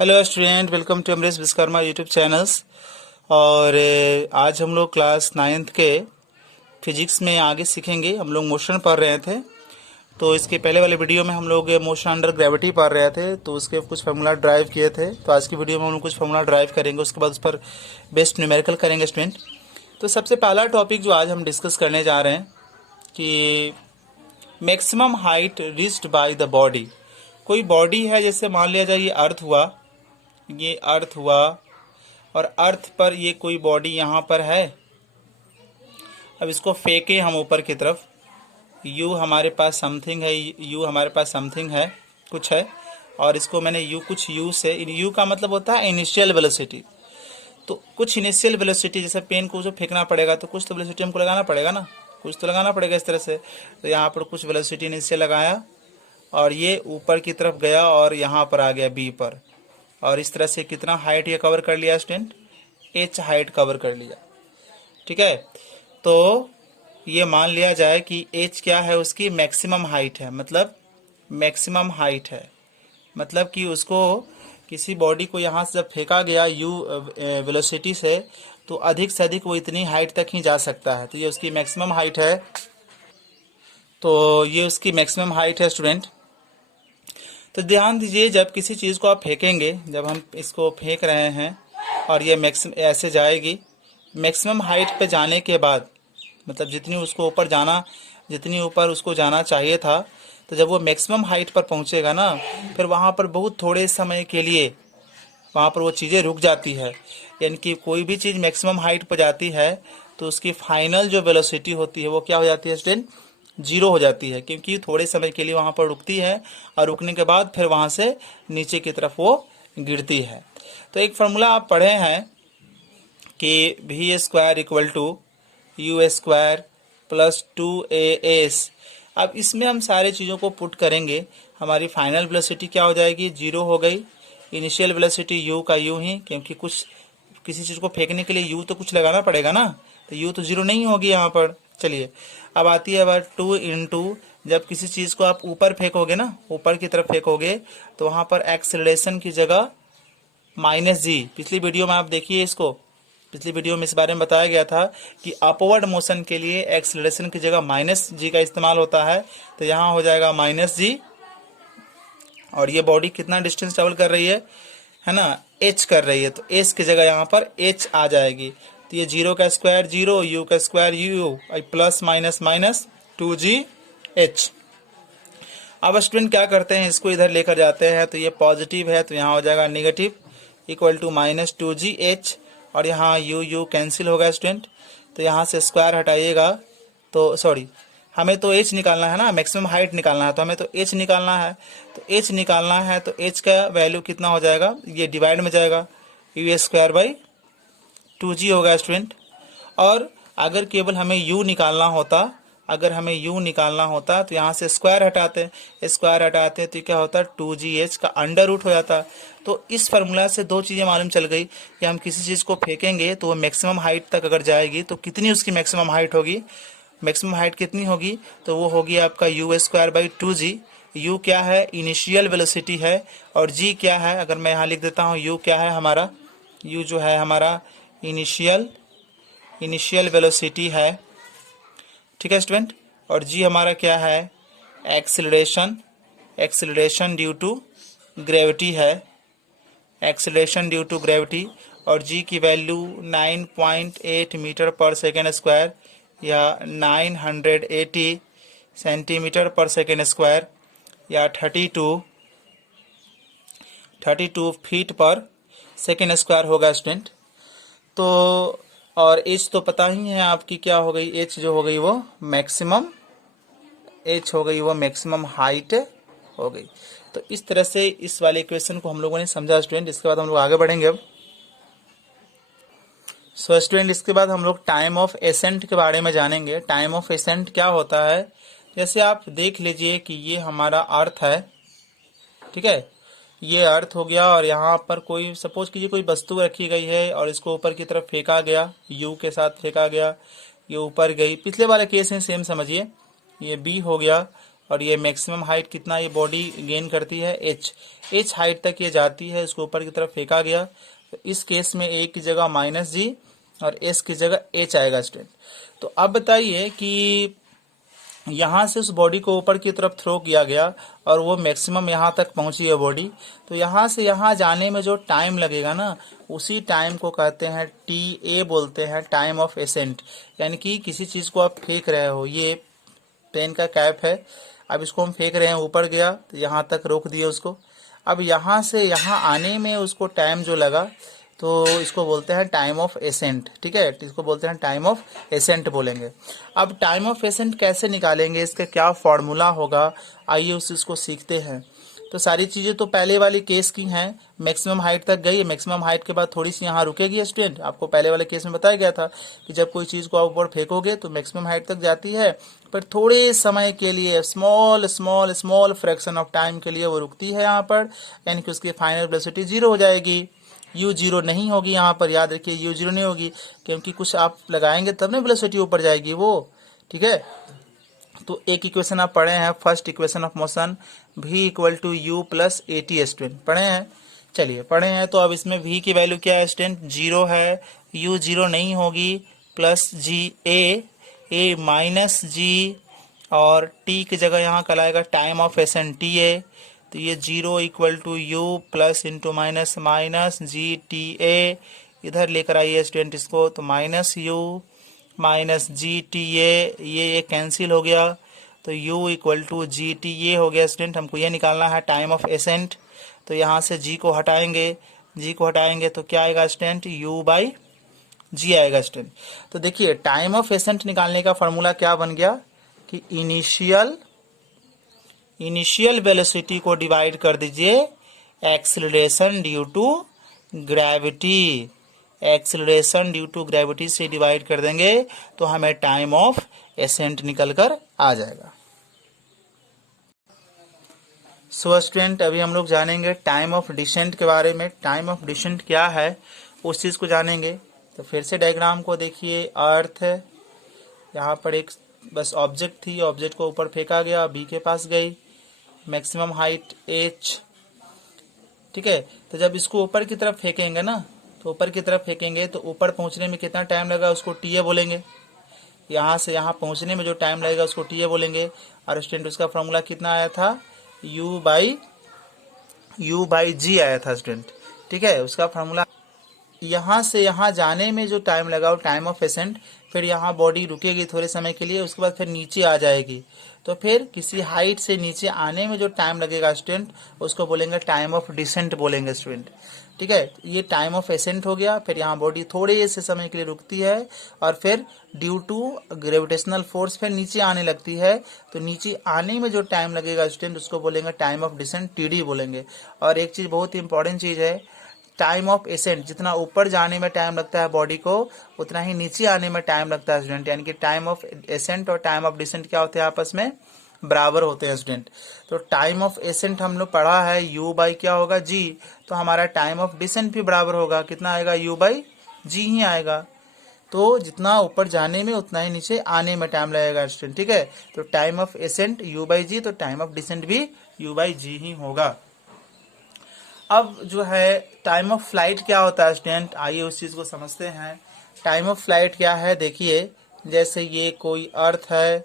Hello student, welcome to Amrish Vishwakarma YouTube channels. और आज हम लोग क्लास 9th के फिजिक्स में आगे सीखेंगे। हम लोग मोशन पढ़ रहे थे, तो इसके पहले वाले वीडियो में हम लोग मोशन अंडर ग्रेविटी पढ़ रहे थे, तो उसके कुछ फार्मूला ड्राइव किए थे। तो आज की वीडियो में हम लोग कुछ फार्मूला ड्राइव करेंगे, उसके बाद उस पर बेस्ट न्यूमेरिकल करेंगे स्टूडेंट। तो सबसे पहला टॉपिक जो आज हम डिस्कस करने जा रहे हैं कि maximum height reached by the body. कोई बॉडी है, जैसे मान लिया जाए ये अर्थ हुआ और अर्थ पर ये कोई बॉडी यहाँ पर है। अब इसको फेंके हम ऊपर की तरफ, यू हमारे पास समथिंग है, कुछ है, और इसको मैंने कुछ यू से, यू का मतलब होता है इनिशियल वेलोसिटी। तो कुछ इनिशियल वेलोसिटी, जैसे पेन को जो फेंकना पड़ेगा तो कुछ तो वेलोसिटी हमको लगाना पड़ेगा ना, कुछ तो लगाना पड़ेगा इस तरह से। तो यहाँ पर कुछ वेलोसिटी इनिशियल लगाया और ये ऊपर की तरफ गया और यहाँ पर आ गया बी पर, और इस तरह से कितना हाइट ये कवर कर लिया स्टूडेंट, एच हाइट कवर कर लिया। ठीक है, तो ये मान लिया जाए कि एच क्या है, उसकी मैक्सिमम हाइट है, मतलब मैक्सिमम हाइट है, मतलब कि उसको किसी बॉडी को यहाँ से जब फेंका गया यू वेलोसिटी से, तो अधिक से अधिक वो इतनी हाइट तक ही जा सकता है। तो ये उसकी मैक्सिमम हाइट है, तो ये उसकी मैक्सिमम हाइट है स्टूडेंट। तो ध्यान दीजिए, जब किसी चीज़ को आप फेंकेंगे, जब हम इसको फेंक रहे हैं और ये ऐसे जाएगी, मैक्सिमम हाइट पे जाने के बाद, मतलब जितनी ऊपर उसको जाना चाहिए था, तो जब वो मैक्सिमम हाइट पर पहुंचेगा ना, फिर वहाँ पर बहुत थोड़े समय के लिए वहाँ पर वो चीज़ें रुक जाती है। यानी कि कोई भी चीज़ मैक्सिमम हाइट पर जाती है तो उसकी फाइनल जो वेलोसिटी होती है वो क्या हो जाती है स्टूडेंट, जीरो हो जाती है, क्योंकि थोड़े समय के लिए वहाँ पर रुकती है और रुकने के बाद फिर वहाँ से नीचे की तरफ वो गिरती है। तो एक फार्मूला आप पढ़े हैं कि V square equal to U square plus 2as। अब इसमें हम सारे चीज़ों को पुट करेंगे, हमारी फाइनल वेलोसिटी क्या हो जाएगी, जीरो हो गई। इनिशियल वेलोसिटी यू का यू ही, क्योंकि किसी चीज़ को फेंकने के लिए यू तो कुछ लगाना पड़ेगा ना, तो यू तो जीरो नहीं होगी यहाँ पर। चलिए, अब आती है बात 2 इंटू, जब किसी चीज़ को आप ऊपर फेंकोगे ना, ऊपर की तरफ फेंकोगे, तो वहाँ पर एक्सेलरेशन की जगह -g। पिछली वीडियो में आप देखिए इसको, पिछली वीडियो में इस बारे में बताया गया था कि अपवर्ड मोशन के लिए एक्सेलरेशन की जगह -g का इस्तेमाल होता है। तो यहाँ हो जाएगा -g, और ये बॉडी कितना डिस्टेंस ट्रेवल कर रही है ना, h कर रही है, तो h की जगह यहाँ पर h आ जाएगी। तो ये 0 का स्क्वायर 0, u का square u, plus minus minus 2gh। अब स्टूडेंट क्या करते हैं, इसको इधर लेकर जाते हैं, तो ये पॉजिटिव है तो यहाँ हो जाएगा नेगेटिव, इक्वल टू -2gh, और यहाँ u कैंसिल होगा स्टूडेंट। तो यहाँ से स्क्वायर हटाइएगा, तो सॉरी, हमें तो h निकालना है ना, मैक्सिमम हाइट निकालना है, तो हमें तो h निकालना है। तो h निकालना है तो h का वैल्यू कितना हो जाएगा, ये डिवाइड में जाएगा, यू स्क्वायर बाई 2g होगा स्टूडेंट। और अगर केवल हमें u निकालना होता, तो यहाँ से स्क्वायर हटाते तो क्या होता है, 2gh का अंडर रूट हो जाता। तो इस फार्मूला से दो चीज़ें मालूम चल गई कि हम किसी चीज़ को फेंकेंगे तो वो मैक्सिमम हाइट तक अगर जाएगी तो कितनी उसकी मैक्सिमम हाइट होगी, मैक्सिमम हाइट कितनी होगी, तो वो होगी आपका you square by 2g। You क्या है, इनिशियल वेलोसिटी है, और जी क्या है, अगर मैं यहाँ लिख देता हूँ, यू क्या है हमारा, यू जो है हमारा इनिशियल वेलोसिटी है। ठीक है स्टूडेंट, और जी हमारा क्या है, एक्सेलरेशन ड्यू टू ग्रेविटी है, एक्सेलरेशन ड्यू टू ग्रेविटी। और जी की वैल्यू 9.8 मीटर पर सेकेंड स्क्वायर, या 980 सेंटीमीटर पर सेकेंड स्क्वायर, या 32 फीट पर सेकेंड स्क्वायर होगा स्टूडेंट। तो और एच तो पता ही है आपकी क्या हो गई, एच जो हो गई वो मैक्सिमम हाइट हो गई। तो इस तरह से इस वाले इक्वेशन को हम लोगों ने समझा स्टूडेंट। इसके बाद हम लोग आगे बढ़ेंगे अब। सो स्टूडेंट, इसके बाद हम लोग टाइम ऑफ एसेंट के बारे में जानेंगे। टाइम ऑफ एसेंट क्या होता है, जैसे आप देख लीजिए कि ये हमारा अर्थ है, ठीक है, ये अर्थ हो गया, और यहाँ पर कोई सपोज कीजिए कोई वस्तु रखी गई है और इसको ऊपर की तरफ फेंका गया, यू के साथ फेंका गया, ये ऊपर गई। पिछले वाले केस में सेम समझिए, ये बी हो गया और ये मैक्सिमम हाइट कितना ये बॉडी गेन करती है, एच हाइट तक ये जाती है, इसको ऊपर की तरफ फेंका गया। तो इस केस में ए की जगह -g और एस की जगह एच आएगा स्टूडेंट। तो अब बताइए कि यहाँ से उस बॉडी को ऊपर की तरफ थ्रो किया गया और वो मैक्सिमम यहाँ तक पहुंची है बॉडी, तो यहाँ से यहाँ जाने में जो टाइम लगेगा ना, उसी टाइम को कहते हैं TA बोलते हैं, टाइम ऑफ एसेंट। यानी कि किसी चीज़ को आप फेंक रहे हो, ये पेन का कैप है, अब इसको हम फेंक रहे हैं, ऊपर गया तो यहाँ तक रोक दिए उसको। अब यहाँ से यहाँ आने में उसको टाइम जो लगा, तो इसको बोलते हैं टाइम ऑफ एसेंट। ठीक है, इसको बोलते हैं टाइम ऑफ एसेंट बोलेंगे। अब टाइम ऑफ एसेंट कैसे निकालेंगे, इसका क्या फॉर्मूला होगा, आइए उस चीज़ को सीखते हैं। तो सारी चीज़ें तो पहले वाली केस की हैं, मैक्सिमम हाइट तक गई, मैक्सिमम हाइट के बाद थोड़ी सी यहाँ रुकेगी स्टूडेंट। आपको पहले वाले केस में बताया गया था कि जब कोई चीज़ को आप ऊपर फेंकोगे तो मैक्सिमम हाइट तक जाती है, पर थोड़े समय के लिए small small small fraction of time के लिए वो रुकती है यहाँ पर, यानी कि उसकी फाइनल वेलोसिटी 0 हो जाएगी। u 0 नहीं होगी यहाँ पर, याद रखिए u 0 नहीं होगी, क्योंकि कुछ आप लगाएंगे तब ना वेलोसिटी ऊपर जाएगी वो। ठीक है, तो एक इक्वेशन आप पढ़े हैं, first equation of motion, v equal to U plus A T student, पढ़े हैं। चलिए पढ़े हैं, तो अब इसमें v की वैल्यू क्या है स्टूडेंट, 0 है, u 0 नहीं होगी, प्लस जी ए माइनस जी, और t की जगह यहाँ कल आएगा टाइम ऑफ एसेंट TA। तो ये 0 equal to U plus into minus minus GTA, इधर लेकर आइए स्टूडेंट इसको, तो माइनस यू माइनस GTA, ये कैंसिल हो गया, तो u इक्वल टू GTA हो गया स्टूडेंट। हमको ये निकालना है टाइम ऑफ एसेंट, तो यहाँ से g को हटाएंगे तो क्या आएगा स्टूडेंट, u/g आएगा स्टूडेंट। तो देखिए टाइम ऑफ एसेंट निकालने का फॉर्मूला क्या बन गया कि इनिशियल वेलोसिटी को डिवाइड कर दीजिए acceleration due to gravity, acceleration due to gravity से डिवाइड कर देंगे तो हमें टाइम ऑफ एसेंट निकल कर आ जाएगा। सो स्टूडेंट अभी हम लोग जानेंगे टाइम ऑफ डिसेंट के बारे में। टाइम ऑफ डिसेंट क्या है उस चीज़ को जानेंगे। तो फिर से डायग्राम को देखिए, अर्थ है, यहाँ पर एक बस ऑब्जेक्ट थी, ऑब्जेक्ट को ऊपर फेंका गया, बी के पास गई, मैक्सिमम हाइट h। ठीक है, तो जब इसको ऊपर की तरफ फेंकेंगे ना, तो ऊपर की तरफ फेंकेंगे तो ऊपर पहुंचने में कितना टाइम लगा उसको TA बोलेंगे, यहाँ से यहाँ पहुंचने में जो टाइम लगेगा उसको TA बोलेंगे। और स्टूडेंट उसका फॉर्मूला कितना आया था, u/g आया था स्टूडेंट। ठीक है, उसका फॉर्मूला यहाँ से यहाँ जाने में जो टाइम लगा वो टाइम ऑफ एसेंट, फिर यहाँ बॉडी रुकेगी थोड़े समय के लिए, उसके बाद फिर नीचे आ जाएगी, तो फिर किसी हाइट से नीचे आने में जो टाइम लगेगा स्टूडेंट उसको बोलेंगे टाइम ऑफ डिसेंट बोलेंगे स्टूडेंट। ठीक है, ये टाइम ऑफ एसेंट हो गया, फिर यहाँ बॉडी थोड़े से समय के लिए रुकती है और फिर ड्यू टू ग्रेविटेशनल फोर्स फिर नीचे आने लगती है, तो नीचे आने में जो टाइम लगेगा स्टूडेंट उसको बोलेंगे टाइम ऑफ डिसेंट, TD बोलेंगे। और एक चीज़ बहुत ही इंपॉर्टेंट चीज़ है, टाइम ऑफ एसेंट, जितना ऊपर जाने में टाइम लगता है बॉडी को उतना ही नीचे आने में टाइम लगता है स्टूडेंट, यानी कि टाइम ऑफ एसेंट और टाइम ऑफ डिसेंट क्या होते हैं, आपस में बराबर होते हैं स्टूडेंट। तो टाइम ऑफ एसेंट हम लोग पढ़ा है u/ क्या होगा, g, तो हमारा टाइम ऑफ डिसेंट भी बराबर होगा, कितना आएगा, u/g ही आएगा। तो जितना ऊपर जाने में उतना ही नीचे आने में टाइम लगेगा स्टूडेंट। ठीक है, तो टाइम ऑफ एसेंट u/g, तो टाइम ऑफ डिसेंट भी u/g ही होगा। अब जो है टाइम ऑफ फ्लाइट क्या होता है स्टूडेंट, आइए उस चीज़ को समझते हैं। टाइम ऑफ फ्लाइट क्या है, देखिए जैसे ये कोई अर्थ है,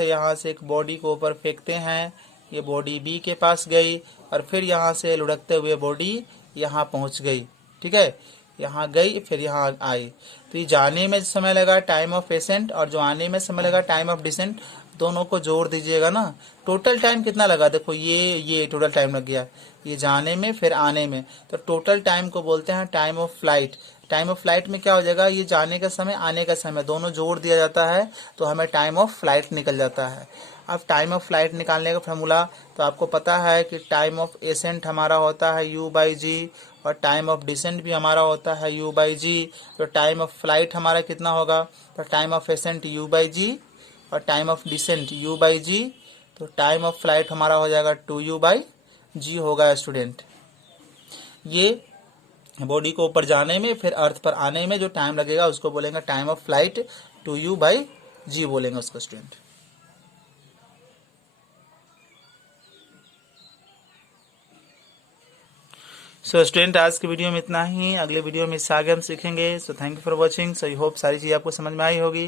यहाँ से एक बॉडी को ऊपर फेंकते हैं, ये बॉडी बी के पास गई और फिर यहाँ से लुढ़कते हुए बॉडी यहाँ पहुँच गई। ठीक है, यहाँ गई फिर यहाँ आई, तो ये जाने में समय लगा टाइम ऑफ एसेंट और जो आने में समय लगा टाइम ऑफ डिसेंट, दोनों को जोड़ दीजिएगा ना, टोटल टाइम कितना लगा, देखो ये टोटल टाइम लग गया, ये जाने में फिर आने में, तो टोटल टाइम को बोलते हैं time of flight. Time of flight में क्या हो जाएगा, ये जाने का समय आने का समय दोनों जोड़ दिया जाता है तो हमें टाइम ऑफ फ्लाइट निकल जाता है। अब टाइम ऑफ फ्लाइट निकालने का फॉर्मूला तो आपको पता है कि टाइम ऑफ एसेंट हमारा होता है u/g और टाइम ऑफ डिसेंट भी हमारा होता है u/g। तो टाइम ऑफ फ्लाइट हमारा कितना होगा, तो टाइम ऑफ एसेंट u/g और टाइम ऑफ डिसेंट u/g, तो टाइम ऑफ फ्लाइट हमारा हो जाएगा 2u/g होगा स्टूडेंट। ये बॉडी को ऊपर जाने में फिर अर्थ पर आने में जो टाइम लगेगा उसको बोलेंगे टाइम ऑफ फ्लाइट, 2u/g बोलेंगे उसको स्टूडेंट। सो स्टूडेंट, आज की वीडियो में इतना ही। अगले वीडियो में इससे आगे हम सीखेंगे। सो thank you for watching. So I hope सारी चीज़ आपको समझ में आई होगी।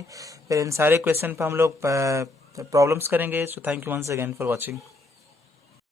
फिर इन सारे क्वेश्चन पर हम लोग प्रॉब्लम्स करेंगे। So thank you once again for watching.